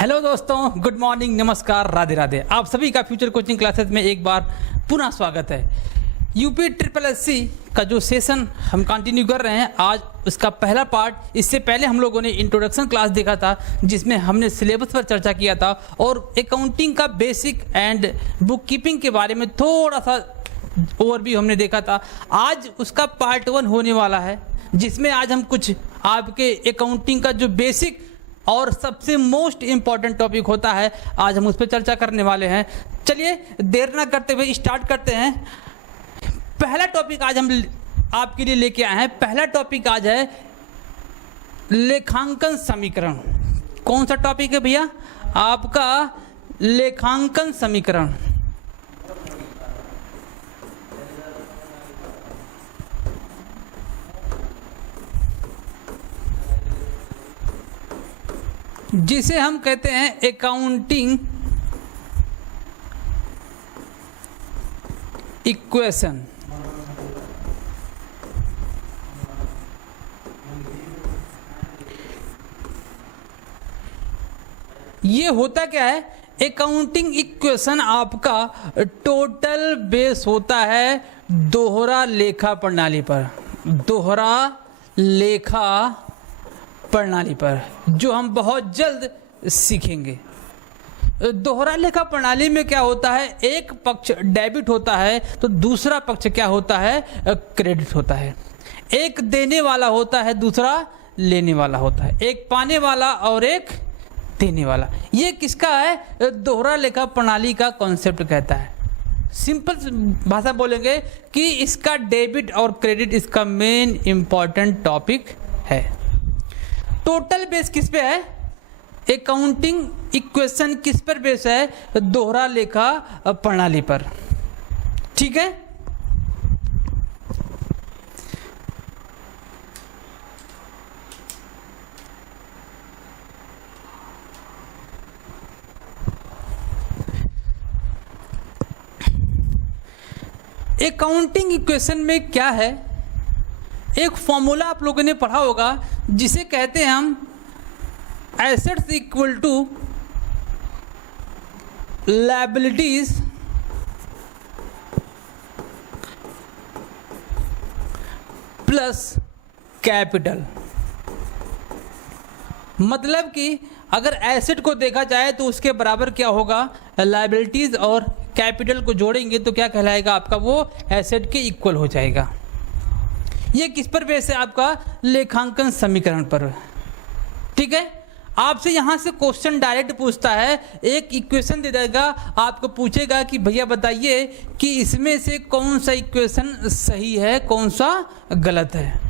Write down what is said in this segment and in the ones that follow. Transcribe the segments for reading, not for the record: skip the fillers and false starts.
Hello दोस्तों, good morning, नमस्कार, राधे राधे। आप सभी का फ्यूचर कोचिंग क्लासेस में एक बार पुनः स्वागत है। यूपी ट्रिपल एससी का जो सेशन हम कंटिन्यू कर रहे हैं, आज उसका पहला पार्ट। इससे पहले हम लोगों ने इंट्रोडक्शन क्लास देखा था जिसमें हमने सिलेबस पर चर्चा किया था और अकाउंटिंग का बेसिक एंड बुक कीपिंग के बारे में थोड़ा सा ओवरव्यू हमने देखा था। आज उसका पार्ट 1 होने वाला है जिसमें आज हम कुछ आपके अकाउंटिंग का जो बेसिक और सबसे मोस्ट इम्पॉर्टेंट टॉपिक होता है, आज हम उस पर चर्चा करने वाले हैं। चलिए देर ना करते हुए स्टार्ट करते हैं। पहला टॉपिक आज हम आपके लिए लेके आए हैं। पहला टॉपिक आज है लेखांकन समीकरण। कौन सा टॉपिक है भैया? आपका लेखांकन समीकरण। जिसे हम कहते हैं अकाउंटिंग इक्वेशन। ये होता क्या है? अकाउंटिंग इक्वेशन आपका टोटल बेस होता है दोहरा लेखा प्रणाली पर। दोहरा लेखा प्रणाली पर, जो हम बहुत जल्द सीखेंगे। दोहरा लेखा प्रणाली में क्या होता है? एक पक्ष डेबिट होता है तो दूसरा पक्ष क्या होता है? क्रेडिट होता है। एक देने वाला होता है, दूसरा लेने वाला होता है। एक पाने वाला और एक देने वाला। ये किसका है? दोहरा लेखा प्रणाली का कॉन्सेप्ट कहता है। सिंपल भाषा बोलेंगे कि इसका डेबिट और क्रेडिट इसका मेन इंपॉर्टेंट टॉपिक है। टोटल बेस किस पे है? अकाउंटिंग इक्वेशन किस पर बेस है? दोहरा लेखा प्रणाली पर। ठीक है। अकाउंटिंग इक्वेशन में क्या है? एक फॉर्मूला आप लोगों ने पढ़ा होगा जिसे कहते हैं हम assets equal to liabilities plus capital. मतलब कि अगर एसेट को देखा जाए तो उसके बराबर क्या होगा? लायबिलिटीज और कैपिटल को जोड़ेंगे तो क्या कहलाएगा? आपका वो एसेट के इक्वल हो जाएगा। ये किस पर बेस है? आपका लेखांकन समीकरण पर। ठीक है। आपसे यहां से क्वेश्चन डायरेक्ट पूछता है, एक इक्वेशन दे देगा, आपको पूछेगा कि भैया बताइए कि इसमें से कौन सा इक्वेशन सही है, कौन सा गलत है।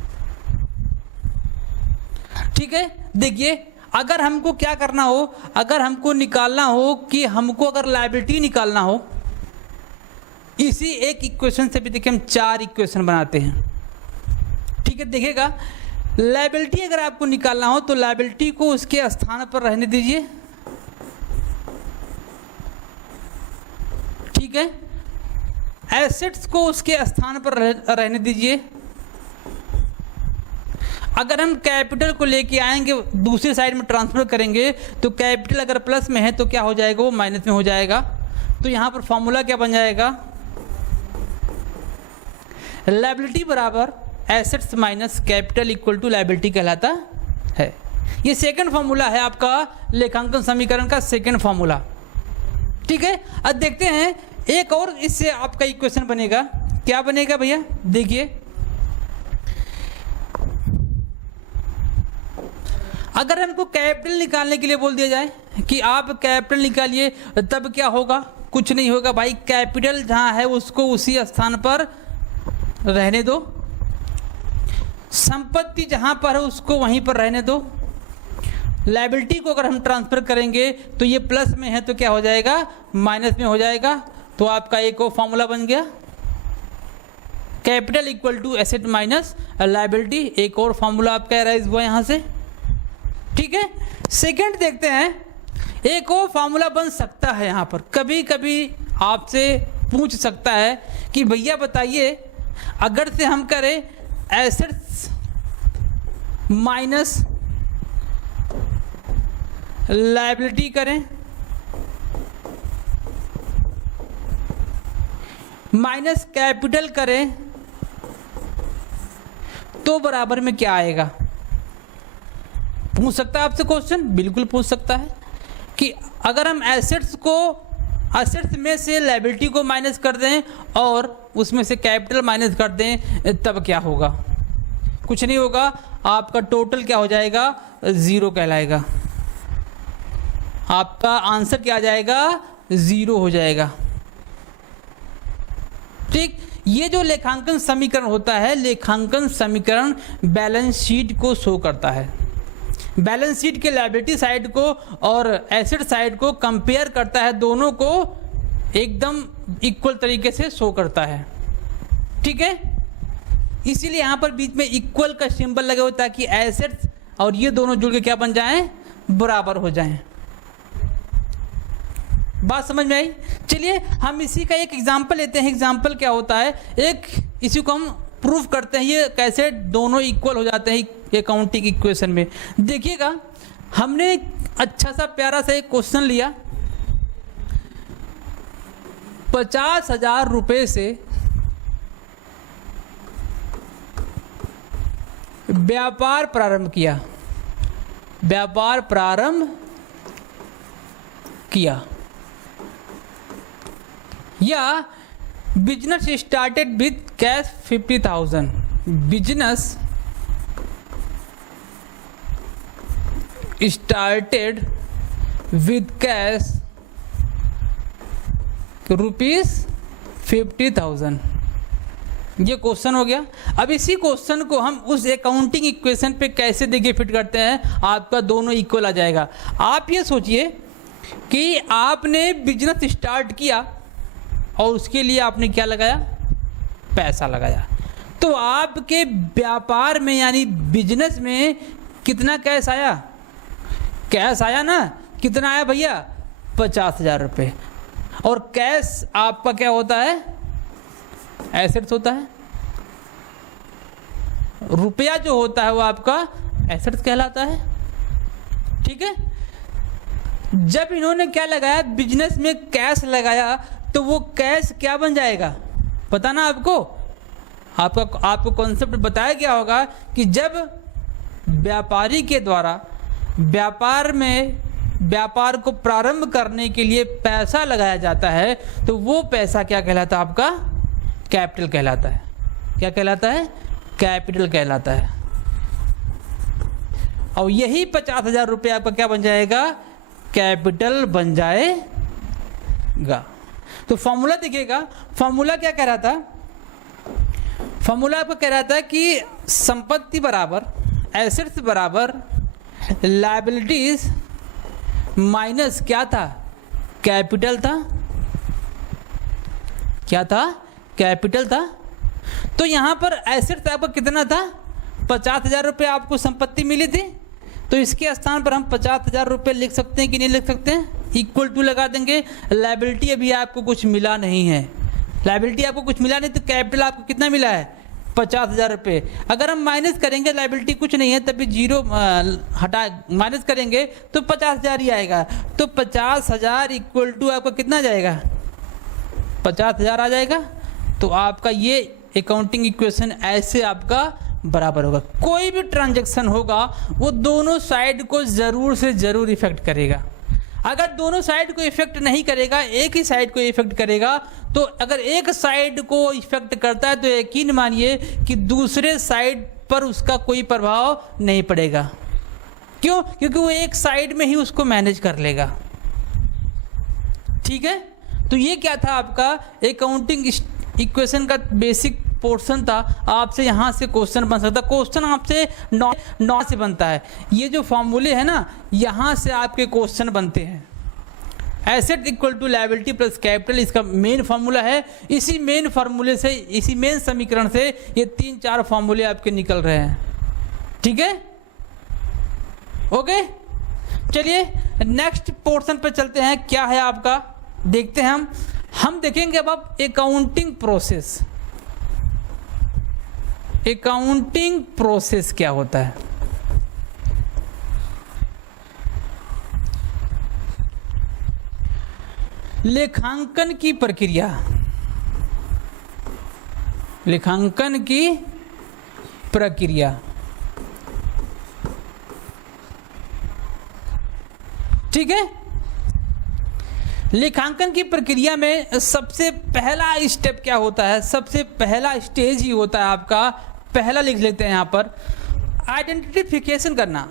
ठीक है। देखिए, अगर हमको क्या करना हो, अगर हमको निकालना हो कि हमको अगर लायबिलिटी निकालना हो, इसी एक इक्वेशन से भी देखिए हम 4 इक्वेशन बनाते हैं। ठीक है। देखिएगा, लायबिलिटी अगर आपको निकालना हो तो लायबिलिटी को उसके स्थान पर रहने दीजिए। ठीक है। एसेट्स को उसके स्थान पर रहने दीजिए। अगर हम कैपिटल को लेके आएंगे, दूसरी साइड में ट्रांसफर करेंगे, तो कैपिटल अगर प्लस में है तो क्या हो जाएगा? वो माइनस में हो जाएगा। तो यहां पर फॉर्मूला क्या बन जाएगा? लायबिलिटी बराबर assets minus capital equal to liability कहलाता है। ये सेकंड फॉर्मूला है आपका लेखांकन समीकरण का, सेकंड फॉर्मूला। ठीक है। अब देखते हैं एक और इससे आपका इक्वेशन बनेगा। क्या बनेगा भैया? देखिए, अगर हमको कैपिटल निकालने के लिए बोल दिया जाए कि आप कैपिटल निकालिए, तब क्या होगा? कुछ नहीं होगा भाई। कैपिटल जहां है उसको उसी स्थान पर रहने दो। संपत्ति जहां पर है उसको वहीं पर रहने दो। लायबिलिटी को अगर हम ट्रांसफर करेंगे तो ये प्लस में है तो क्या हो जाएगा? माइनस में हो जाएगा। तो आपका एक और फॉर्मूला बन गया, capital equal to asset minus liability. एक और फॉर्मूला आपका राइज हुआ यहां से। ठीक है। सेकंड देखते हैं, एक और फॉर्मूला बन सकता है यहां पर। कभी कभी आपसे पूछ सकता है कि भैया बताइए, अगर से हम करें एसेट्स माइनस लायबिलिटी करें माइनस कैपिटल करें तो बराबर में क्या आएगा? पूछ सकता है आपसे क्वेश्चन, बिल्कुल पूछ सकता है कि अगर हम एसेट्स में से लायबिलिटी को माइनस कर दें और उसमें से कैपिटल माइनस कर दें तब क्या होगा? कुछ नहीं होगा, आपका टोटल क्या हो जाएगा? 0 कहलाएगा। आपका आंसर क्या आ जाएगा? 0 हो जाएगा। ठीक, ये जो लेखांकन समीकरण होता है, लेखांकन समीकरण बैलेंस शीट को शो करता है। बैलेंस शीट के लायबिलिटी साइड को और एसेट साइड को कंपेयर करता है, दोनों को एकदम इक्वल तरीके से शो करता है। ठीक है, इसीलिए यहां पर बीच में इक्वल का सिंबल लगे हुए ताकि एसेट्स और ये दोनों जुड़ के क्या बन जाएं? बराबर हो जाएं। बात समझ में आई? चलिए हम इसी का एक एग्जाम्पल लेते हैं। एग्जाम्पल क्या होता है, एक इसी को हम प्रूफ करते हैं ये कैसे दोनों इक्वल हो जाते हैं अकाउंटिंग इक्वेशन में। देखिएगा, हमने अच्छा सा प्यारा सा एक क्वेश्चन लिया, 50,000 रुपये से व्यापार प्रारंभ किया, व्यापार प्रारंभ किया, या business started with cash 50,000, business started with cash ₹50,000। ये क्वेश्चन हो गया। अब इसी क्वेश्चन को हम उस अकाउंटिंग इक्वेशन पे कैसे देखिए फिट करते हैं, आपका दोनों इक्वल आ जाएगा। आप ये सोचिए कि आपने बिजनेस स्टार्ट किया और उसके लिए आपने क्या लगाया? पैसा लगाया। तो आपके व्यापार में यानी बिजनेस में कितना कैश आया? कैश आया ना? कितना आया भैया? 50,000 रुपये। और कैश आपका क्या होता है? एसेट्स होता है। रुपया जो होता है वो आपका एसेट्स कहलाता है। ठीक है, जब इन्होंने क्या लगाया? बिजनेस में कैश लगाया, तो वो कैश क्या बन जाएगा? पता ना आपको? आपको कॉन्सेप्ट बताया गया होगा कि जब व्यापारी के द्वारा व्यापार को प्रारंभ करने के लिए पैसा लगाया जाता है तो वो पैसा क्या कहलाता है? आपका कैपिटल कहलाता है। क्या कहलाता है? कैपिटल कहलाता है। और यही 50,000 रुपये आपका क्या बन जाएगा? कैपिटल बन जाएगा। तो फॉर्मूला देखिएगा, फॉर्मूला क्या कह रहा था? फॉर्मूला आपको कह रहा था कि संपत्ति बराबर एसेट्स बराबर लायबिलिटीज माइनस क्या था? कैपिटल था। क्या था? कैपिटल था। तो यहां पर एसेट्स आपका कितना था? 50,000 रुपये आपको संपत्ति मिली थी, तो इसके स्थान पर हम 50,000 रुपये लिख सकते हैं कि नहीं लिख सकते हैं? इक्वल टू लगा देंगे। लायबिलिटी अभी आपको कुछ मिला नहीं है, लायबिलिटी आपको कुछ मिला नहीं, तो कैपिटल आपको कितना मिला है? 50,000 रुपये। अगर हम माइनस करेंगे, लायबिलिटी कुछ नहीं है, तभी 0 हटा माइनस करेंगे तो 50,000 ही आएगा। तो 50,000 इक्वल टू आपका कितना जाएगा? 50,000 आ जाएगा। तो आपका ये अकाउंटिंग इक्वेशन ऐसे आपका बराबर होगा। कोई भी ट्रांजैक्शन होगा वो दोनों साइड को जरूर से जरूर इफेक्ट करेगा। अगर दोनों साइड को इफेक्ट नहीं करेगा, एक ही साइड को इफेक्ट करेगा, तो अगर एक साइड को इफेक्ट करता है तो यकीन मानिए कि दूसरे साइड पर उसका कोई प्रभाव नहीं पड़ेगा। क्यों? क्योंकि वो एक साइड में ही उसको मैनेज कर लेगा। ठीक है, तो ये क्या था? आपका अकाउंटिंग इक्वेशन का बेसिक पोर्शन था। आपसे यहाँ से क्वेश्चन बन सकता है। क्वेश्चन आपसे नॉट से बनता है। ये जो फॉर्मूले है ना, यहाँ से आपके क्वेश्चन बनते हैं। Asset equal to liability plus capital इसका मेन फार्मूला है। इसी मेन फार्मूले से, इसी मेन समीकरण से ये 3-4 फार्मूले आपके निकल रहे हैं। ठीक है, ओके। चलिए नेक्स्ट पोर्शन पे चलते हैं। क्या है आपका, देखते हैं हम देखेंगे अब अकाउंटिंग प्रोसेस। अकाउंटिंग प्रोसेस क्या होता है? लेखांकन की प्रक्रिया, लेखांकन की प्रक्रिया, ठीक है। लेखांकन की प्रक्रिया में सबसे पहला स्टेप क्या होता है, सबसे पहला स्टेज ही होता है आपका, पहला लिख लेते हैं यहां पर, आइडेंटिफिकेशन करना,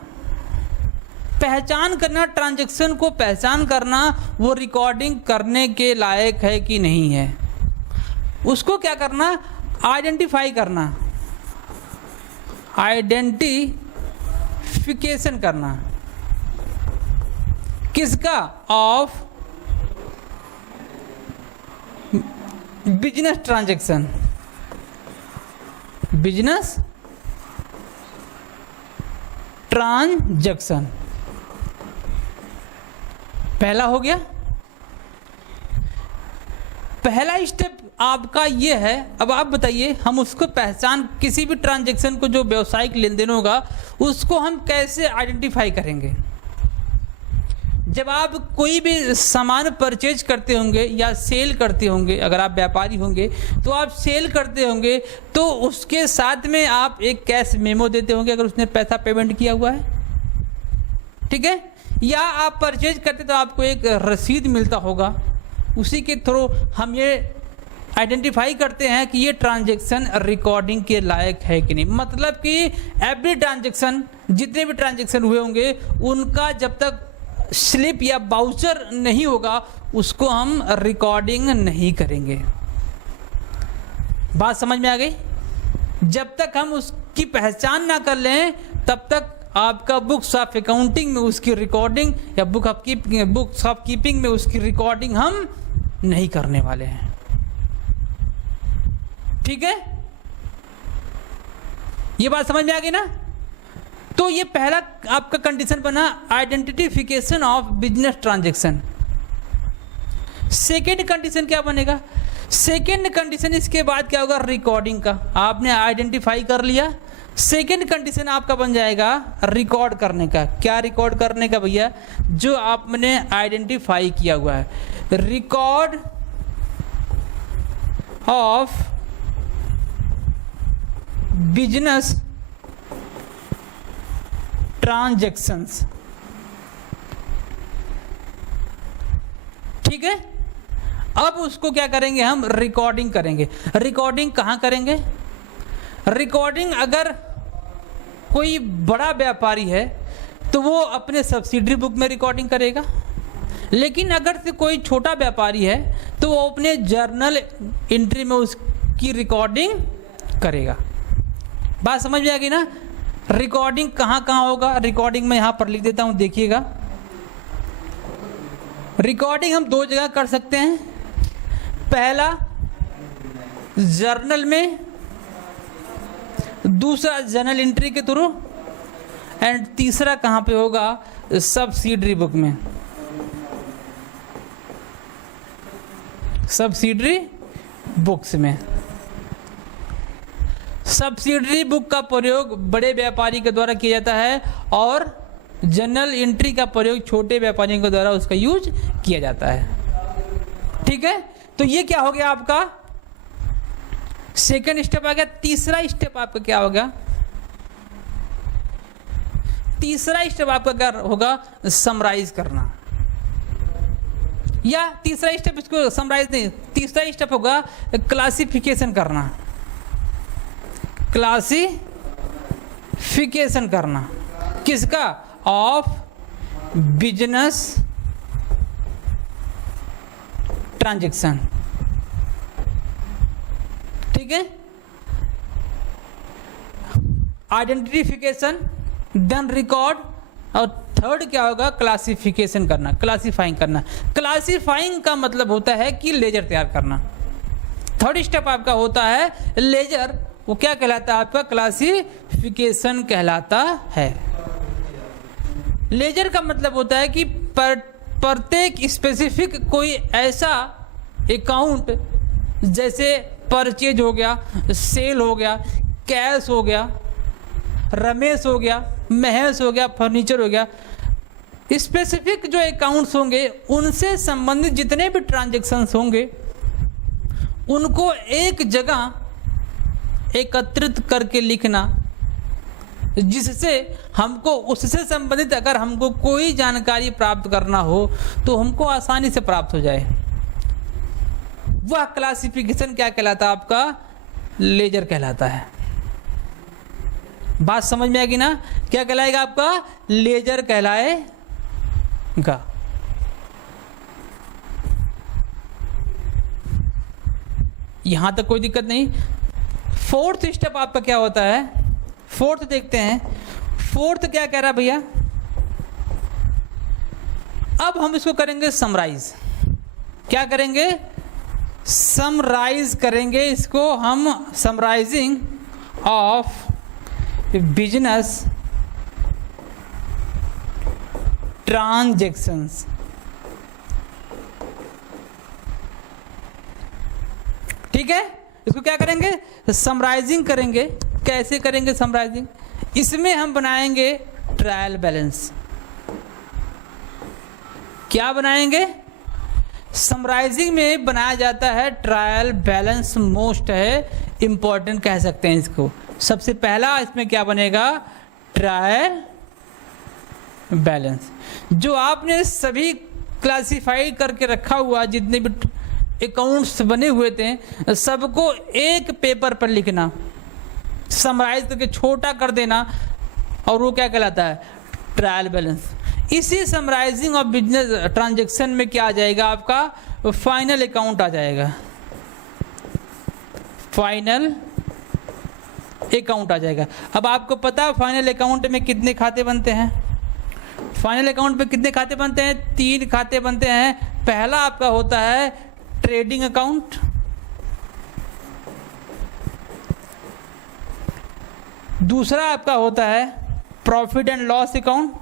पहचान करना, ट्रांजैक्शन को पहचान करना, वो रिकॉर्डिंग करने के लायक है कि नहीं है, उसको क्या करना, आइडेंटिफाई करना, आइडेंटिफिकेशन करना, किसका, of business transaction, business transaction, पहला हो गया। पहला स्टेप आपका ये है। अब आप बताइए, हम उसको पहचान, किसी भी ट्रांजैक्शन को जो व्यवसायिक लेन देन होगा उसको हम कैसे आइडेंटिफाई करेंगे। जब आप कोई भी सामान परचेज करते होंगे या सेल करते होंगे, अगर आप व्यापारी होंगे तो आप सेल करते होंगे तो उसके साथ में आप एक कैश मेमो देते होंगे अगर उसने पैसा पेमेंट किया हुआ है, ठीक है। या आप परचेज करते तो आपको एक रसीद मिलता होगा, उसी के थ्रू हम ये आइडेंटिफाई करते हैं कि ये ट्रांजैक्शन रिकॉर्डिंग के लायक है कि नहीं। मतलब कि एवरी ट्रांजैक्शन, जितने भी ट्रांजैक्शन हुए होंगे उनका जब तक स्लिप या बाउचर नहीं होगा उसको हम रिकॉर्डिंग नहीं करेंगे। बात समझ में आ गई। जब तक हम उसकी पहचान ना कर लें तब तक आपका बुक्स ऑफ अकाउंटिंग में उसकी रिकॉर्डिंग या बुक्स ऑफ कीपिंग में उसकी रिकॉर्डिंग हम नहीं करने वाले हैं, ठीक है। ये बात समझ में आ गई ना। तो ये पहला आपका कंडीशन बना, identification of business transaction. Second condition क्या बनेगा, सेकेंड कंडीशन इसके बाद क्या होगा, रिकॉर्डिंग का। आपने आइडेंटिफाई कर लिया, सेकेंड कंडीशन आपका बन जाएगा रिकॉर्ड करने का। क्या रिकॉर्ड करने का भैया, जो आपने आइडेंटिफाई किया हुआ है, रिकॉर्ड ऑफ बिजनेस ट्रांजैक्शंस, ठीक है। अब उसको क्या करेंगे, हम रिकॉर्डिंग करेंगे। रिकॉर्डिंग कहां करेंगे, रिकॉर्डिंग अगर कोई बड़ा व्यापारी है तो वो अपने सब्सिडरी बुक में रिकॉर्डिंग करेगा, लेकिन अगर से कोई छोटा व्यापारी है तो वो अपने जर्नल एंट्री में उसकी रिकॉर्डिंग करेगा। बात समझ में आ गई ना। रिकॉर्डिंग कहाँ कहाँ होगा, रिकॉर्डिंग मैं यहाँ पर लिख देता हूँ, देखिएगा। रिकॉर्डिंग हम दो जगह कर सकते हैं, पहला जर्नल में, दूसरा जर्नल एंट्री के थ्रू, एंड तीसरा कहाँ पे होगा, सब्सिडरी बुक में। सब्सिडरी बुक्स में। सब्सिडरी बुक का प्रयोग बड़े व्यापारी के द्वारा किया जाता है और जर्नल एंट्री का प्रयोग छोटे व्यापारियों के द्वारा उसका यूज किया जाता है, ठीक है। तो ये क्या हो गया आपका, सेकंड स्टेप आ गया। तीसरा स्टेप आपका क्या होगा, तीसरा स्टेप आपका क्या होगा, समराइज करना। या तीसरा स्टेप, इसको समराइज नहीं, तीसरा स्टेप होगा क्लासिफिकेशन करना। क्लासिफिकेशन करना किसका, ऑफ बिजनेस ट्रांजैक्शन, ठीक है। आइडेंटिफिकेशन, देन रिकॉर्ड, और थर्ड क्या होगा, क्लासिफिकेशन करना, क्लासिफाइंग करना। क्लासिफाइंग का मतलब होता है कि लेजर तैयार करना। थर्ड स्टेप आपका होता है लेजर, वो क्या कहलाता है आपका, क्लासिफिकेशन कहलाता है। लेजर का मतलब होता है कि प्रत्येक स्पेसिफिक कोई ऐसा अकाउंट, जैसे परचेज हो गया, सेल हो गया, कैश हो गया, रमेश हो गया, महेश हो गया, फर्नीचर हो गया, स्पेसिफिक जो अकाउंट्स होंगे उनसे संबंधित जितने भी ट्रांजैक्शंस होंगे उनको एक जगह एकत्रित करके लिखना, जिससे हमको उससे संबंधित अगर हमको कोई जानकारी प्राप्त करना हो तो हमको आसानी से प्राप्त हो जाए। वह क्लासिफिकेशन क्या कहलाता है? आपका लेजर कहलाता है। बात समझ में आएगी ना? क्या कहलाएगा? आपका लेजर कहलाएगा। यहां तक कोई दिक्कत नहीं। फोर्थ स्टेप आपका क्या होता है? फोर्थ देखते हैं। फोर्थ क्या कह रहा है भैया? अब हम इसको करेंगे समराइज। क्या करेंगे? समराइज करेंगे इसको हम। Summarising of business transactions. ठीक है, इसको क्या करेंगे? समराइजिंग करेंगे। कैसे करेंगे समराइजिंग? इसमें हम बनाएंगे ट्रायल बैलेंस। क्या बनाएंगे? समराइजिंग में बनाया जाता है ट्रायल बैलेंस। मोस्ट है इंपॉर्टेंट कह सकते हैं इसको। सबसे पहला इसमें क्या बनेगा? Trial balance. जो आपने सभी क्लासिफाई करके रखा हुआ जितने भी अकाउंट्स बने हुए थे सबको एक पेपर पर लिखना, समराइज करके छोटा कर देना, और वो क्या कहलाता है? Trial balance. इसी समराइजिंग ऑफ बिजनेस ट्रांजैक्शन में क्या आ जाएगा? आपका फाइनल अकाउंट आ जाएगा। फाइनल अकाउंट आ जाएगा। अब आपको पता है फाइनल अकाउंट में कितने खाते बनते हैं? फाइनल अकाउंट में कितने खाते बनते हैं? 3 खाते बनते हैं। पहला आपका होता है ट्रेडिंग अकाउंट, दूसरा आपका होता है profit and loss account,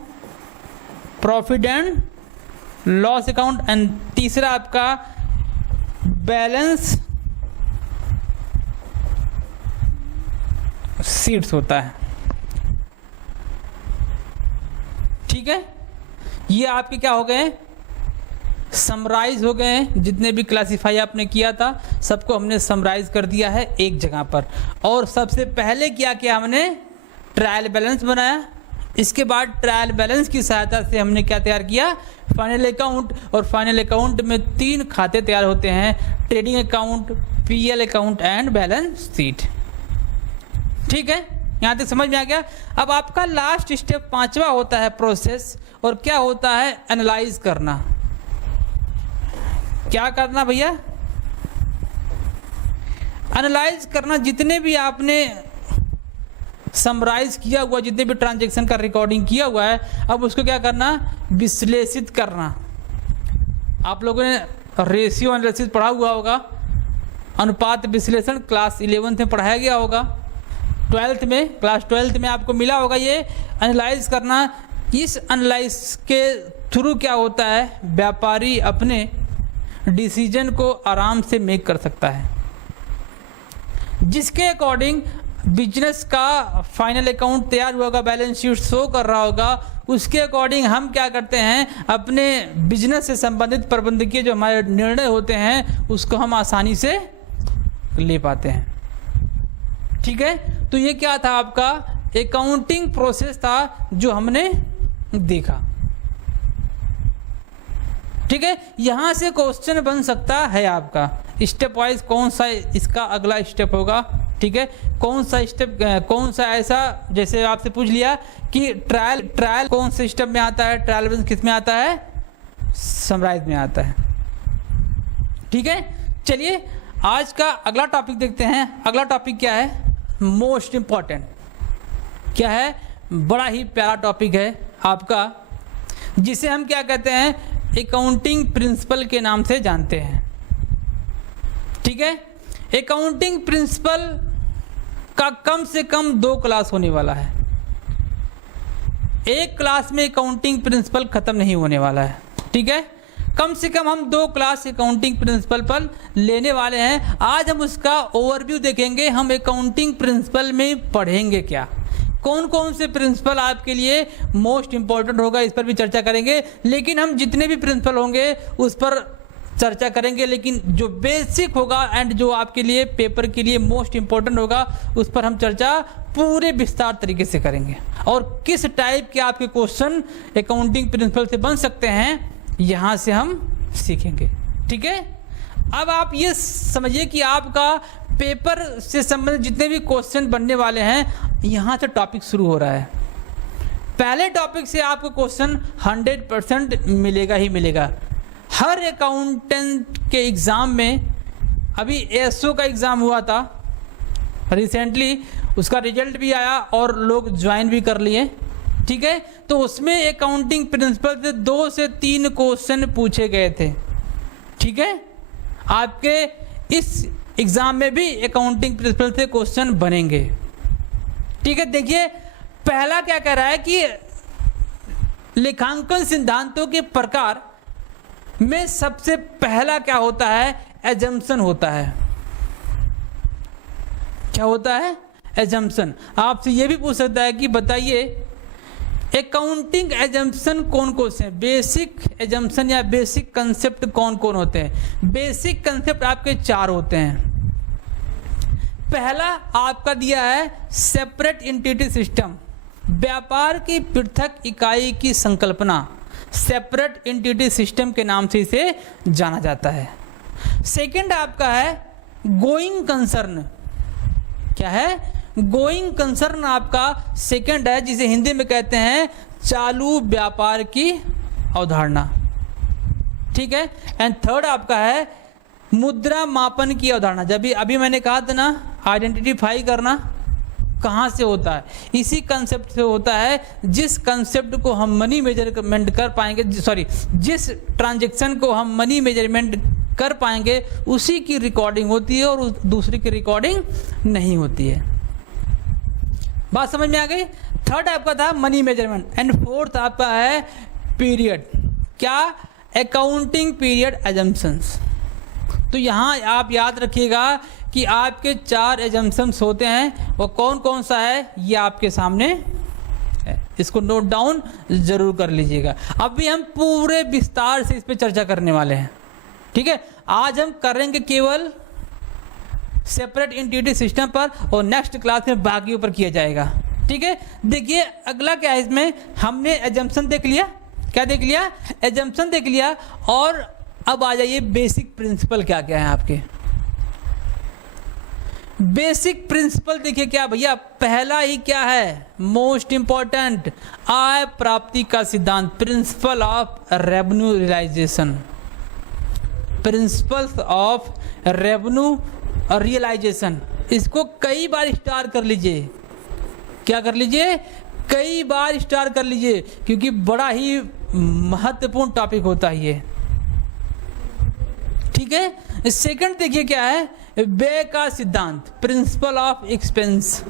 profit and loss account, and तीसरा आपका बैलेंस शीट्स होता है। ठीक है, ये आपके क्या हो गए? समराइज हो गए हैं। जितने भी क्लासिफाई आपने किया था सबको हमने समराइज कर दिया है एक जगह पर। और सबसे पहले क्या किया? हमने ट्रायल बैलेंस बनाया। इसके बाद ट्रायल बैलेंस की सहायता से हमने क्या तैयार किया? Final account. और फाइनल अकाउंट में 3 खाते तैयार होते हैं, trading account, PL account and balance sheet. ठीक है, यहाँ तक समझ में आ गया। अब आपका लास्ट स्टेप 5वां होता है प्रोसेस, और क्या होता है? एनालाइज करना। क्या करना भैया? एनालाइज करना। जितने भी आपने समराइज किया हुआ, जितने भी ट्रांजैक्शन का रिकॉर्डिंग किया हुआ है, अब उसको क्या करना? विश्लेषित करना। आप लोगों ने रेशियो एनालिसिस पढ़ा हुआ होगा, अनुपात विश्लेषण क्लास 11th में पढ़ाया गया होगा, 12th में, क्लास 12th में आपको मिला होगा ये एनालाइज करना। इस एनालाइज के थ्रू क्या होता है? व्यापारी अपने डिसीजन को आराम से मेक कर सकता है, जिसके अकॉर्डिंग बिजनेस का फाइनल अकाउंट तैयार हुआ होगा, बैलेंस शीट शो कर रहा होगा। उसके अकॉर्डिंग हम क्या करते हैं? अपने बिजनेस से संबंधित प्रबंधकीय जो हमारे निर्णय होते हैं उसको हम आसानी से ले पाते हैं। ठीक है, तो ये क्या था? आपका अकाउंटिंग प्रोसेस था जो हमने देखा। ठीक है, यहां से क्वेश्चन बन सकता है आपका स्टेप वाइज, कौन सा इसका अगला स्टेप होगा। ठीक है, कौन सा स्टेप, कौन सा ऐसा, जैसे आपसे पूछ लिया कि ट्रायल कौन से स्टेप में आता है? ट्रायल बैलेंस किस में आता है? समराइज में आता है। ठीक है, चलिए आज का अगला टॉपिक देखते हैं। अगला टॉपिक क्या है? Most important. क्या है? बड़ा ही प्यारा टॉपिक है आपका, जिसे हम क्या कहते हैं? अकाउंटिंग प्रिंसिपल के नाम से जानते हैं। ठीक है, अकाउंटिंग प्रिंसिपल का कम से कम 2 क्लास होने वाला है। एक क्लास में अकाउंटिंग प्रिंसिपल खत्म नहीं होने वाला है। ठीक है, कम से कम हम 2 क्लास अकाउंटिंग प्रिंसिपल पर लेने वाले हैं। आज हम उसका ओवरव्यू देखेंगे। हम अकाउंटिंग प्रिंसिपल में पढ़ेंगे क्या कौन कौन से प्रिंसिपल आपके लिए मोस्ट इंपॉर्टेंट होगा, इस पर भी चर्चा करेंगे। लेकिन हम जितने भी प्रिंसिपल होंगे उस पर चर्चा करेंगे, लेकिन जो बेसिक होगा एंड जो आपके लिए पेपर के लिए मोस्ट इंपॉर्टेंट होगा उस पर हम चर्चा पूरे विस्तार तरीके से करेंगे। और किस टाइप के आपके क्वेश्चन अकाउंटिंग प्रिंसिपल से बन सकते हैं यहाँ से हम सीखेंगे। ठीक है, अब आप ये समझिए कि आपका पेपर से संबंधित जितने भी क्वेश्चन बनने वाले हैं यहाँ से टॉपिक शुरू हो रहा है। पहले टॉपिक से आपको क्वेश्चन 100% मिलेगा ही मिलेगा। हर अकाउंटेंट के एग्ज़ाम में, अभी एसओ का एग्ज़ाम हुआ था रिसेंटली, उसका रिजल्ट भी आया और लोग ज्वाइन भी कर लिए। ठीक है, तो उसमें अकाउंटिंग प्रिंसिपल से 2 से 3 क्वेश्चन पूछे गए थे। ठीक है, आपके इस एग्ज़ाम में भी अकाउंटिंग प्रिंसिपल से क्वेश्चन बनेंगे। ठीक है, देखिए पहला क्या कह रहा है कि लेखांकन सिद्धांतों के प्रकार में सबसे पहला क्या होता है, एजम्पशन होता है। क्या होता है, एजम्पशन। आपसे ये भी पूछ सकता है कि बताइए अकाउंटिंग एजम्पशन कौन कौन से हैं, बेसिक एजम्पशन या बेसिक कंसेप्ट कौन कौन होते हैं। बेसिक कंसेप्ट आपके 4 होते हैं। पहला आपका दिया है सेपरेट एंटिटी सिस्टम, व्यापार की पृथक इकाई की संकल्पना, सेपरेट एंटिटी सिस्टम के नाम से इसे जाना जाता है। सेकंड आपका है गोइंग कंसर्न। क्या है, गोइंग कंसर्न आपका सेकंड है, जिसे हिंदी में कहते हैं चालू व्यापार की अवधारणा। ठीक है, एंड थर्ड आपका है मुद्रा मापन की अवधारणा। जब भी अभी मैंने कहा था ना, आइडेंटिफाई करना कहाँ से होता है, इसी कंसेप्ट से होता है। जिस कंसेप्ट को हम मनी मेजरमेंट कर पाएंगे, जिस ट्रांजैक्शन को हम मनी मेजरमेंट कर पाएंगे उसी की रिकॉर्डिंग होती है और दूसरी की रिकॉर्डिंग नहीं होती है। बात समझ में आ गई। थर्ड आपका था मनी मेजरमेंट एंड फोर्थ आपका है पीरियड। क्या, अकाउंटिंग पीरियड एजम्पशंस। तो यहाँ आप याद रखिएगा कि आपके 4 एजम्पशंस होते हैं, वो कौन कौन सा है ये आपके सामने है। इसको नोट डाउन जरूर कर लीजिएगा। अभी हम पूरे विस्तार से इस पर चर्चा करने वाले हैं। ठीक है, आज हम करेंगे केवल सेपरेट एंटिटी सिस्टम पर और नेक्स्ट क्लास में बाकी ऊपर किया जाएगा। ठीक है, देखिए अगला क्या है, इसमें हमने एजम्पशन देख लिया। क्या देख लिया, एजम्पशन देख लिया। और अब आ जाइए बेसिक प्रिंसिपल क्या क्या है आपके। बेसिक प्रिंसिपल देखिए क्या भैया, पहला ही क्या है, मोस्ट इंपॉर्टेंट, आय प्राप्ति का सिद्धांत, principle of revenue realisation. Principles of revenue realisation, इसको कई बार स्टार कर लीजिए। क्या कर लीजिए, कई बार स्टार कर लीजिए, क्योंकि बड़ा ही महत्वपूर्ण टॉपिक होता है ये। ठीक है, सेकंड देखिए क्या है, व्यय का सिद्धांत, principle of expense.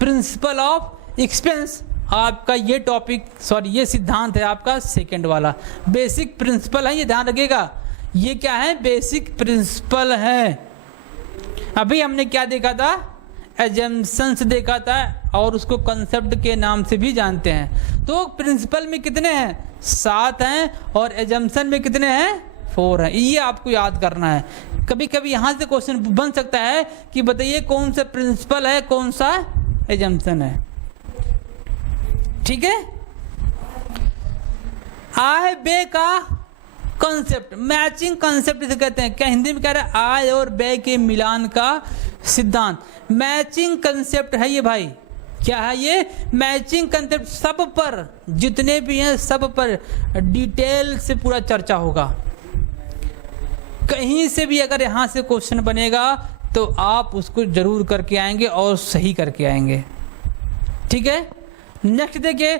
Principle of expense आपका ये टॉपिक, ये सिद्धांत है आपका सेकंड वाला। बेसिक प्रिंसिपल है, ये ध्यान रखिएगा, ये क्या है, बेसिक प्रिंसिपल है। अभी हमने क्या देखा था, एजम्पशंस देखा था और उसको कंसेप्ट के नाम से भी जानते हैं। तो प्रिंसिपल में कितने हैं, 7 हैं और एजम्पशन में कितने हैं, 4 हैं। ये आपको याद करना है। कभी कभी यहाँ से क्वेश्चन बन सकता है कि बताइए कौन सा प्रिंसिपल है, कौन सा एजम्पशन है। ठीक है, आय व्यय का कंसेप्ट, मैचिंग कंसेप्ट इसे कहते हैं। क्या हिंदी में कह रहा है, आय और व्यय के मिलान का सिद्धांत। मैचिंग कंसेप्ट है ये भाई। क्या है ये, मैचिंग कंसेप्ट। सब पर, जितने भी हैं सब पर डिटेल से पूरा चर्चा होगा। कहीं से भी अगर यहाँ से क्वेश्चन बनेगा तो आप उसको जरूर करके आएंगे और सही करके आएंगे। ठीक है, नेक्स्ट देखिए,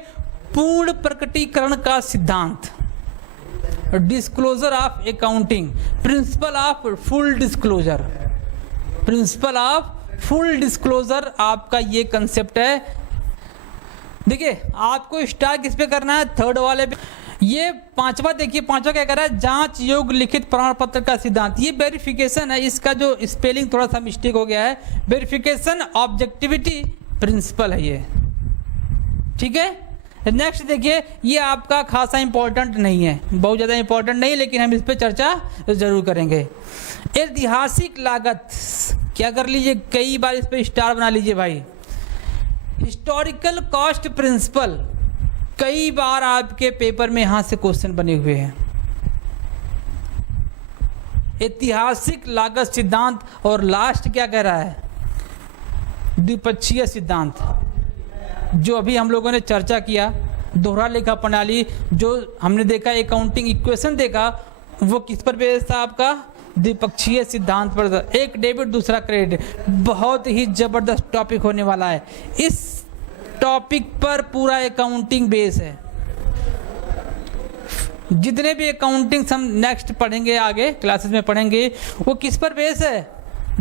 पूर्ण प्रकटीकरण का सिद्धांत, disclosure of accounting, principle of full disclosure. Principle of full disclosure आपका ये कंसेप्ट है। देखिए आपको स्टार किस पे करना है, थर्ड वाले पे। ये पांचवा देखिए, पांचवा क्या कर रहा है, जांच योग्य लिखित प्रमाण पत्र का सिद्धांत। ये वेरिफिकेशन है, इसका जो स्पेलिंग थोड़ा सा मिस्टेक हो गया है। वेरिफिकेशन ऑब्जेक्टिविटी प्रिंसिपल है ये, ठीक है। नेक्स्ट देखिए, ये आपका खासा इंपॉर्टेंट नहीं है, बहुत ज़्यादा इंपॉर्टेंट नहीं, लेकिन हम इस पर चर्चा जरूर करेंगे। ऐतिहासिक लागत, क्या कर लीजिए, कई बार इस पर स्टार बना लीजिए भाई। हिस्टोरिकल कॉस्ट प्रिंसिपल, कई बार आपके पेपर में यहाँ से क्वेश्चन बने हुए हैं। ऐतिहासिक लागत सिद्धांत, और लास्ट क्या कह रहा है, द्विपक्षीय सिद्धांत, जो अभी हम लोगों ने चर्चा किया। दोहरा लेखा प्रणाली जो हमने देखा, अकाउंटिंग इक्वेशन देखा, वो किस पर बेस्ड था, आपका द्विपक्षीय सिद्धांत पर था। एक डेबिट दूसरा क्रेडिट, बहुत ही जबरदस्त टॉपिक होने वाला है। इस टॉपिक पर पूरा अकाउंटिंग बेस है। जितने भी अकाउंटिंग हम नेक्स्ट पढ़ेंगे, आगे क्लासेस में पढ़ेंगे, वो किस पर बेस है,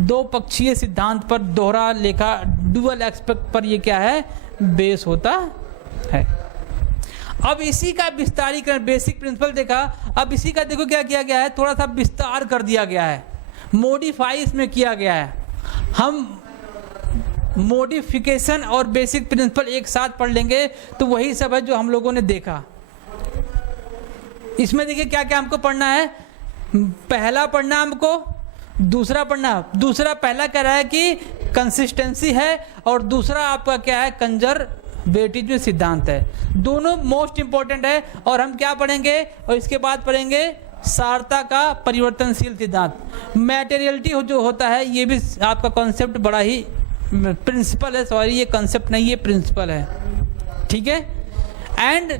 दो पक्षीय सिद्धांत पर, दोहरा लेखा, डुअल एस्पेक्ट पर ये क्या है, बेस होता है। अब इसी का विस्तारीकरण, बेसिक प्रिंसिपल देखा, अब इसी का देखो क्या किया गया है, थोड़ा सा विस्तार कर दिया गया है, मॉडिफाई इसमें किया गया है। हम मॉडिफिकेशन और बेसिक प्रिंसिपल एक साथ पढ़ लेंगे तो वही सब है जो हम लोगों ने देखा। इसमें देखिए क्या क्या हमको पढ़ना है, पहला पढ़ना हमको, दूसरा पढ़ना, दूसरा पहला कह रहा है कि कंसिस्टेंसी है, और दूसरा आपका क्या है, कंजर्वेटिव सिद्धांत है। दोनों मोस्ट इंपॉर्टेंट है। और हम क्या पढ़ेंगे, और इसके बाद पढ़ेंगे सारता का परिवर्तनशील सिद्धांत। मैटेरियलिटी जो होता है, ये भी आपका कॉन्सेप्ट बड़ा ही प्रिंसिपल है, सॉरी ये कॉन्सेप्ट नहीं है, प्रिंसिपल है, ठीक है। एंड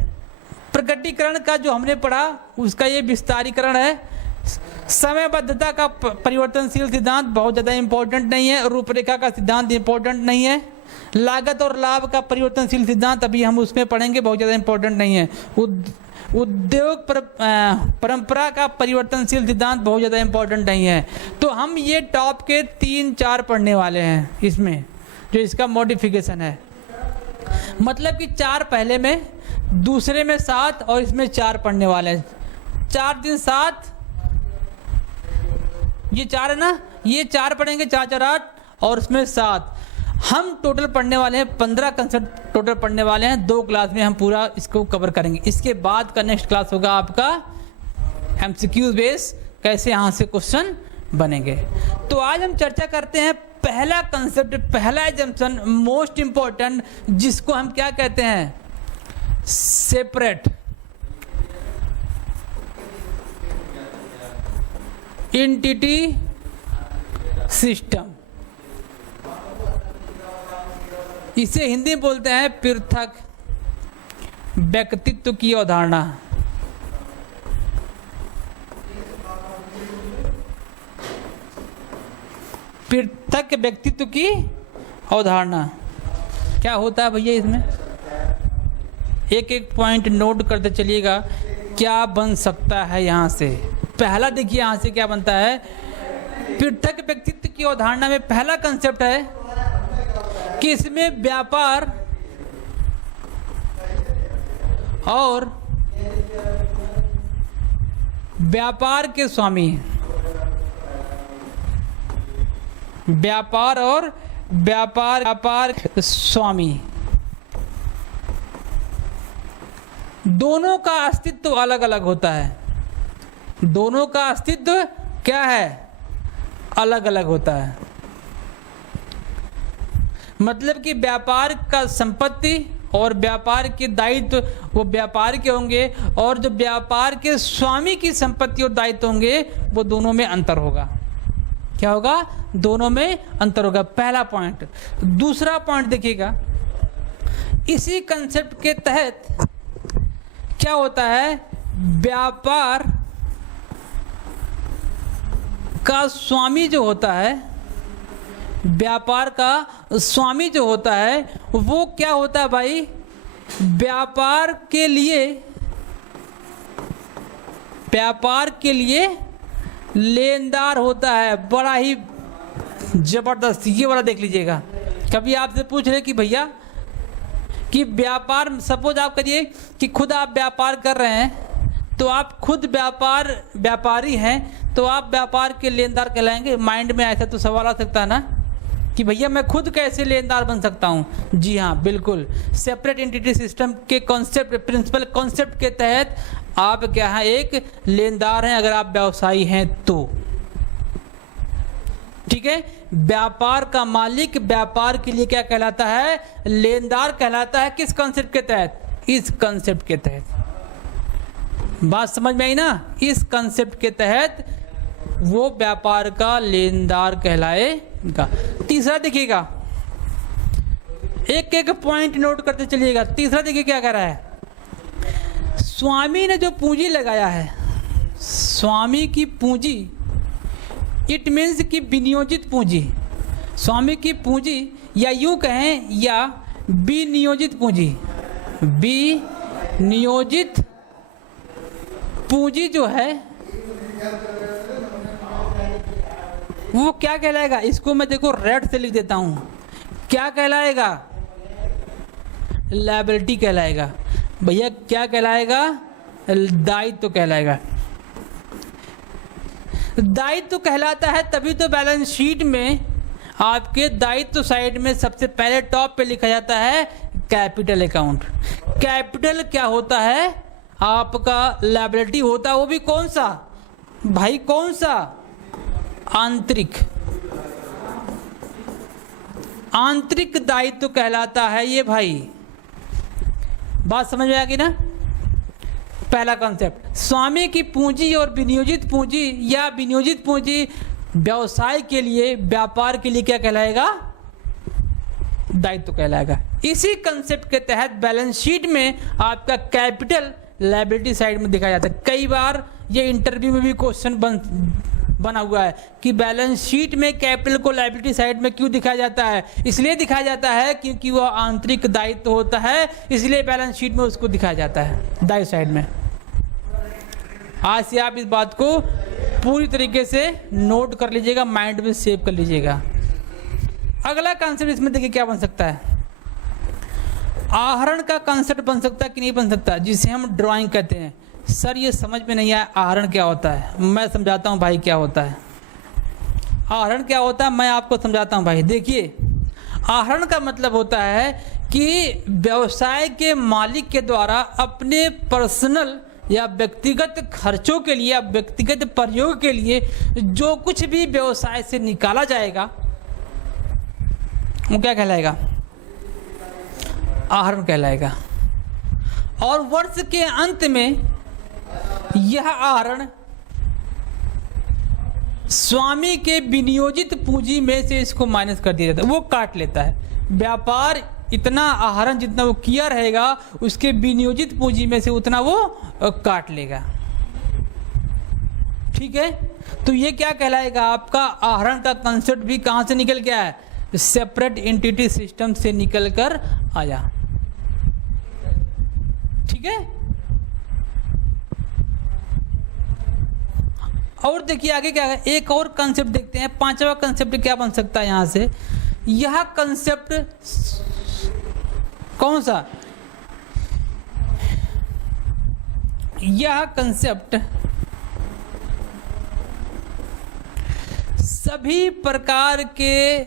प्रकटीकरण का जो हमने पढ़ा, उसका ये विस्तारीकरण है। समयबद्धता का परिवर्तनशील सिद्धांत बहुत ज़्यादा इंपॉर्टेंट नहीं है। रूपरेखा का सिद्धांत इंपॉर्टेंट नहीं है। लागत और लाभ का परिवर्तनशील सिद्धांत अभी हम उसमें पढ़ेंगे, बहुत ज़्यादा इंपॉर्टेंट नहीं है। उद्योग परंपरा का परिवर्तनशील सिद्धांत बहुत ज़्यादा इंपॉर्टेंट नहीं है। तो हम ये टॉप के 3-4 पढ़ने वाले हैं इसमें, जो इसका मॉडिफिकेशन है। मतलब कि 4 पहले में, दूसरे में 7, और इसमें 4 पढ़ने वाले हैं। 4 दिन 7, ये 4 है ना, ये 4 पढ़ेंगे, 4-4 8, और इसमें 7। हम टोटल पढ़ने वाले हैं 15 कंसेप्ट टोटल पढ़ने वाले हैं। 2 क्लास में हम पूरा इसको कवर करेंगे। इसके बाद का नेक्स्ट क्लास होगा आपका एमसीक्यू बेस, कैसे यहाँ से क्वेश्चन बनेंगे। तो आज हम चर्चा करते हैं पहला कंसेप्ट, पहला एजम्पशन, मोस्ट इंपॉर्टेंट, जिसको हम क्या कहते हैं, सेपरेट एंटिटी सिस्टम। इसे हिंदी में बोलते हैं पृथक व्यक्तित्व की अवधारणा। पृथक व्यक्तित्व की अवधारणा क्या होता है भैया, इसमें एक एक पॉइंट नोट करते चलिएगा, क्या बन सकता है यहाँ से। पहला देखिए यहाँ से क्या बनता है, पृथक व्यक्तित्व की अवधारणा में पहला कंसेप्ट है कि इसमें व्यापार और व्यापार के स्वामी, व्यापार और व्यापार स्वामी, दोनों का अस्तित्व अलग अलग होता है। दोनों का अस्तित्व क्या है, अलग अलग होता है। मतलब कि व्यापार का संपत्ति और व्यापार के दायित्व वो व्यापार के होंगे, और जो व्यापार के स्वामी की संपत्ति और दायित्व होंगे वो दोनों में अंतर होगा। क्या होगा, दोनों में अंतर होगा, पहला पॉइंट। दूसरा पॉइंट देखिएगा, इसी कंसेप्ट के तहत क्या होता है, व्यापार का स्वामी जो होता है, व्यापार का स्वामी जो होता है वो क्या होता है भाई, व्यापार के लिए लेनदार होता है। बड़ा ही जबरदस्त, ये वाला देख लीजिएगा। कभी आपसे पूछ रहे कि भैया कि व्यापार, सपोज आप करिए कि खुद आप व्यापार कर रहे हैं, तो आप खुद व्यापारी हैं, तो आप व्यापार के लेनदार कहलाएंगे। माइंड में ऐसा तो सवाल आ सकता है ना, कि भैया मैं खुद कैसे लेनदार बन सकता हूं। जी हाँ, बिल्कुल, सेपरेट एंटिटी सिस्टम के कॉन्सेप्ट, प्रिंसिपल कॉन्सेप्ट के तहत आप क्या है, एक लेनदार हैं अगर आप व्यवसायी हैं तो। ठीक है, व्यापार का मालिक व्यापार के लिए क्या कहलाता है, लेनदार कहलाता है। किस कॉन्सेप्ट के तहत, इस कॉन्सेप्ट के तहत। बात समझ में आई ना, इस कॉन्सेप्ट के तहत वो व्यापार का लेनदार कहलाएगा। तीसरा देखिएगा, एक एक पॉइंट नोट करते चलिएगा। तीसरा देखिए क्या कह रहा है, स्वामी ने जो पूंजी लगाया है, स्वामी की पूंजी, इट मीन्स कि विनियोजित पूंजी, स्वामी की पूंजी, या यूं कहें या विनियोजित पूंजी, विनियोजित पूंजी जो है वो क्या कहलाएगा, इसको मैं देखो रेड से लिख देता हूं, क्या कहलाएगा, लायबिलिटी कहलाएगा। भैया क्या कहलाएगा, दायित्व कहलाएगा। दायित्व कहलाता है तभी तो बैलेंस शीट में आपके दायित्व साइड में सबसे पहले टॉप पे लिखा जाता है कैपिटल अकाउंट। कैपिटल क्या होता है, आपका लायबिलिटी होता है, वो भी कौन सा भाई, कौन सा, आंतरिक, आंतरिक दायित्व कहलाता है ये भाई। बात समझ में आ गई ना। पहला कॉन्सेप्ट, स्वामी की पूंजी और विनियोजित पूंजी या विनियोजित पूंजी व्यवसाय के लिए, व्यापार के लिए क्या कहलाएगा, दायित्व कहलाएगा। इसी कंसेप्ट के तहत बैलेंस शीट में आपका कैपिटल लायबिलिटी साइड में दिखाया जाता है। कई बार ये इंटरव्यू में भी क्वेश्चन बना हुआ है कि बैलेंस शीट में कैपिटल को लायबिलिटी साइड में क्यों दिखाया जाता है। इसलिए दिखाया जाता है क्योंकि वह आंतरिक दायित्व होता है, इसलिए बैलेंस शीट में उसको दिखाया जाता है दायित्व साइड में। आज से आप इस बात को पूरी तरीके से नोट कर लीजिएगा, माइंड में सेव कर लीजिएगा। अगला कॉन्सेप्ट इसमें देखिए क्या बन सकता है, आहरण का कॉन्सेप्ट बन सकता है कि नहीं बन सकता, जिसे हम ड्राइंग कहते हैं। सर ये समझ में नहीं आया, आहरण क्या होता है, मैं समझाता हूँ भाई क्या होता है। आहरण क्या होता है मैं आपको समझाता हूँ भाई। देखिए, आहरण का मतलब होता है कि व्यवसाय के मालिक के द्वारा अपने पर्सनल या व्यक्तिगत खर्चों के लिए या व्यक्तिगत प्रयोग के लिए जो कुछ भी व्यवसाय से निकाला जाएगा वो क्या कहलाएगा, आहरण कहलाएगा। और वर्ष के अंत में यह आहरण स्वामी के विनियोजित पूंजी में से इसको माइनस कर दिया जाता है, वो काट लेता है। व्यापार इतना आहरण जितना वो किया रहेगा उसके विनियोजित पूंजी में से उतना वो काट लेगा। ठीक है, तो ये क्या कहलाएगा, आपका आहरण का कंसेप्ट भी कहां से निकल गया है, सेपरेट एंटिटी सिस्टम से निकल कर आया। ठीक है, और देखिए आगे क्या है, एक और कंसेप्ट देखते हैं। पांचवा कंसेप्ट क्या बन सकता है यहां से, यह कंसेप्ट कौन सा, यह कंसेप्ट सभी प्रकार के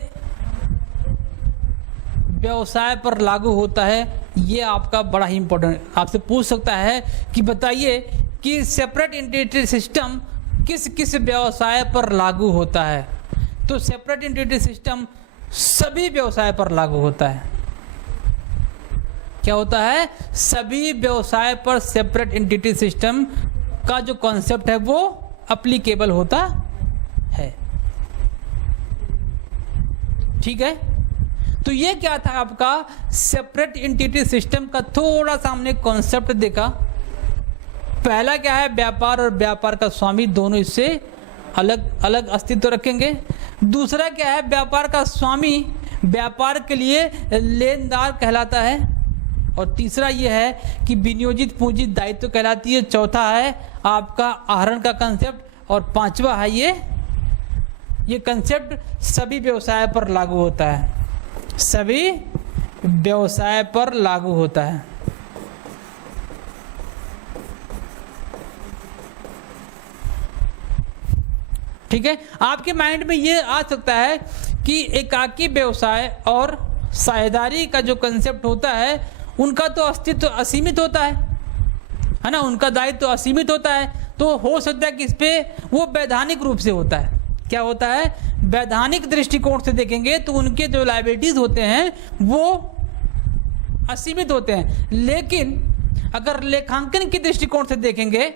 व्यवसाय पर लागू होता है। ये आपका बड़ा ही इंपॉर्टेंट, आपसे पूछ सकता है कि बताइए कि सेपरेट एंटिटी सिस्टम किस किस व्यवसाय पर लागू होता है। तो सेपरेट एंटिटी सिस्टम सभी व्यवसाय पर लागू होता है। क्या होता है, सभी व्यवसाय पर सेपरेट एंटिटी सिस्टम का जो कॉन्सेप्ट है वो एप्लीकेबल होता है। ठीक है, तो ये क्या था आपका सेपरेट एंटिटी सिस्टम का थोड़ा सा हमने कॉन्सेप्ट देखा। पहला क्या है, व्यापार और व्यापार का स्वामी दोनों इससे अलग अलग अस्तित्व रखेंगे। दूसरा क्या है, व्यापार का स्वामी व्यापार के लिए लेनदार कहलाता है। और तीसरा यह है कि विनियोजित पूंजी दायित्व कहलाती है। चौथा है आपका आहरण का कंसेप्ट। और पांचवा है ये कंसेप्ट सभी व्यवसाय पर लागू होता है, सभी व्यवसाय पर लागू होता है। ठीक है, आपके माइंड में ये आ सकता है कि एकाकी व्यवसाय और साझेदारी का जो कंसेप्ट होता है उनका तो अस्तित्व असीमित होता है ना, उनका दायित्व तो असीमित होता है। तो हो सकता है कि इस पे वो वैधानिक रूप से होता है। क्या होता है? वैधानिक दृष्टिकोण से देखेंगे तो उनके जो लायबिलिटीज होते हैं वो असीमित होते हैं, लेकिन अगर लेखांकन के दृष्टिकोण से देखेंगे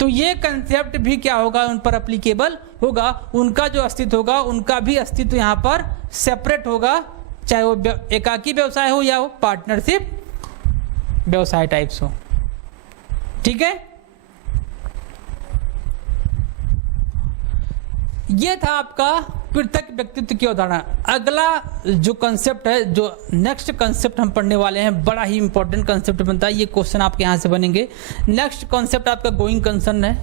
तो ये कंसेप्ट भी क्या होगा, उन पर एप्लीकेबल होगा। उनका जो अस्तित्व होगा, उनका भी अस्तित्व यहाँ पर सेपरेट होगा, चाहे वो एकाकी व्यवसाय हो या वो पार्टनरशिप व्यवसाय टाइप्स हो। ठीक है, ये था आपका पृथक व्यक्तित्व की अवधारणा। अगला जो कंसेप्ट है, जो नेक्स्ट कंसेप्ट हम पढ़ने वाले हैं, बड़ा ही इंपॉर्टेंट कंसेप्ट बनता है। ये क्वेश्चन आपके यहाँ से बनेंगे। नेक्स्ट कंसेप्ट आपका गोइंग कंसर्न है,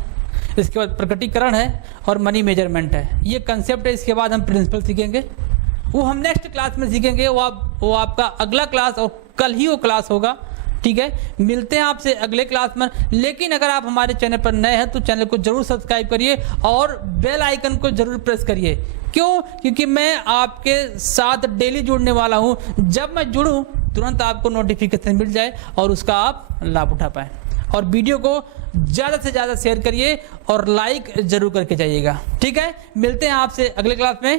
इसके बाद प्रकटीकरण है और मनी मेजरमेंट है। ये कंसेप्ट है। इसके बाद हम प्रिंसिपल सीखेंगे, वो हम नेक्स्ट क्लास में सीखेंगे। वो आपका अगला क्लास और कल ही वो क्लास होगा। ठीक है, मिलते हैं आपसे अगले क्लास में। लेकिन अगर आप हमारे चैनल पर नए हैं तो चैनल को जरूर सब्सक्राइब करिए और बेल आइकन को जरूर प्रेस करिए। क्यों? क्योंकि मैं आपके साथ डेली जुड़ने वाला हूं। जब मैं जुड़ूं तुरंत आपको नोटिफिकेशन मिल जाए और उसका आप लाभ उठा पाएं। और वीडियो को ज़्यादा से ज़्यादा शेयर करिए और लाइक जरूर करके जाइएगा। ठीक है, मिलते हैं आपसे अगले क्लास में।